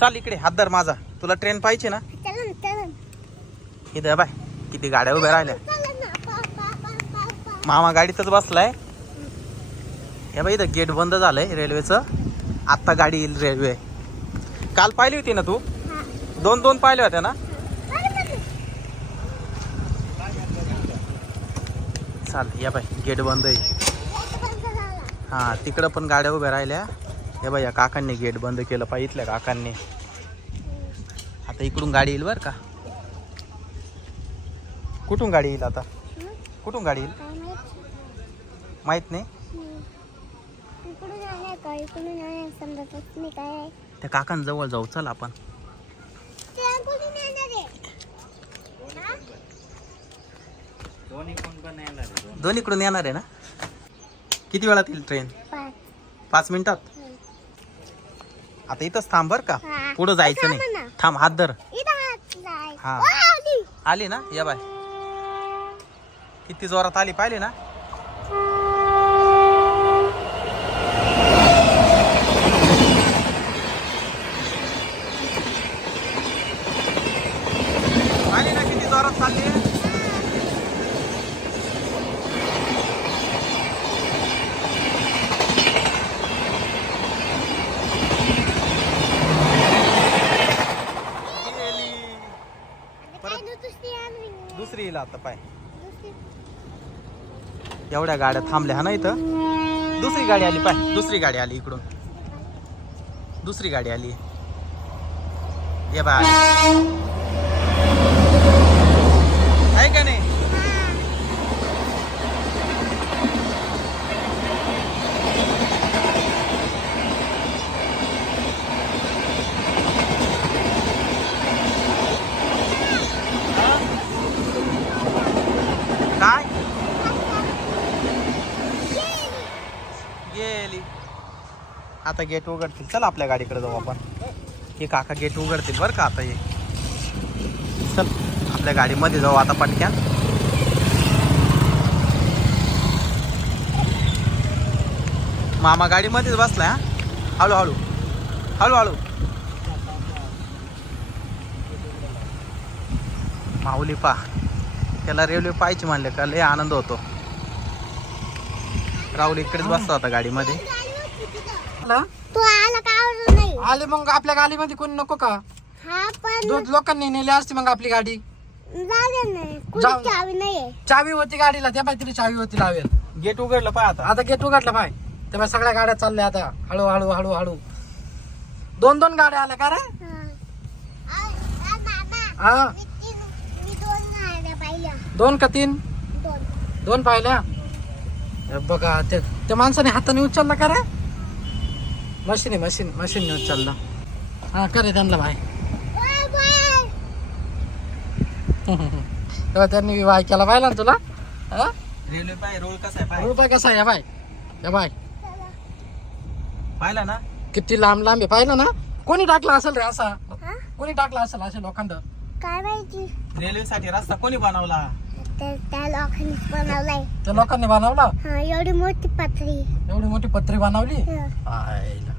चाल इकडे हात धर माझा. तुला ट्रेन पाहिजे ना? इथं बाय. किती गाड्या उभ्या राहिल्या. मामा गाडीतच बसलाय. हे बाई इथं गेट बंद झालंय रेल्वेचं. आत्ता गाडी येईल रेल्वे. काल पाहिली होती ना तू? दोन दोन पाहिल्या होत्या ना. चाल या बाय. गेट बंद आहे. हा तिकडं पण गाड्या उभ्या राहिल्या. हे या काकांनी गेट बंद केलं पाहिजे काकांनी आता इकडून गाडी येईल बरं का कुठून गाडी येईल आता? कुठून गाडी येईल माहीत? नाही त्या काकांजवळ जाऊ चल आपण? दोन्हीकडून येणार आहे ना किती वेळात येईल ट्रेन पाच. मिनिटात. आता इथंच थांब बर का हा. पुढं जायचं थांब नाही ना. थांब हात धर इथं हात लाय. हा. ओ, आली. आली ना या बाय किती जोरात आली पाहिली ना आली ना किती जोरात चालली गेली. आता परत- काय दुसरी आणली. दुसरी येईल आता पाय. एवढ्या गाड्या थांबल्या हा ना इथं? दुसरी गाडी आली पाय. दुसरी गाडी आली इकडून. दुसरी गाडी आली. ये बाय आहे का नाही काय गेली आता गेट उघडतील. चल आपल्या गाडीकडे जाऊ आपण. हे काका गेट उघडतील बरं का आता हे. चल आपल्या गाडीमध्ये जाऊ आता पटक्यान. मामा गाडीमध्येच बसला हळू हळू. हळूहळू हळूहळू माऊली पा त्याला रेल्वे पाहायची म्हणले का लय आनंद होतो. राहुल इकडेच बसतो आता गाडीमध्ये. तू आला का आवडलं नाही? आले मग आपल्या गाडीमध्ये कोणी नको का? हा पण दोन लोकांनी नेली असती मग आपली गाडी. जाऊ नाही. चावी नाहीये. चावी होती गाडीला त्या पाय तिला चावी होती लावेल. गेट उघडलं पाय आता. आता गेट उघडला पाय. तेव्हा सगळ्या गाड्या चालल्या आता. हळू हळू हळू हळू दोन दोन गाड्या आल्या का रे? हा. आ- आ, बाबा, हा. मी तीन- मी दोन गाड्या पाहिल्या दोन का तीन? दोन. दोन पाहिल्या? हे बघा ते त्या माणसाने हाताने उचलला का रे? मशीन आहे मशीन मशीनने उचलला हा करे त्यांना बाय. तेव्हा त्यांनी वाय केला. पाहिला ना तुला? हा? रेल्वे पाय रोल कसा आहे पाय रुपये कसा आहे? बाय. या बाय. पाहिला ना? किती लांब लांब आहे. पाहिलं ना? कोणी टाकला असेल रे असा? हा? कोणी टाकला असेल असे लोखंड? काय माहिती? रस्ता कोणी बनवला? त्या त्या लोकांनी बनवलाय. त्या लोकांनी बनवला? हा एवढी मोठी पत्री. एवढी मोठी पत्री बनवली? हा. आयला.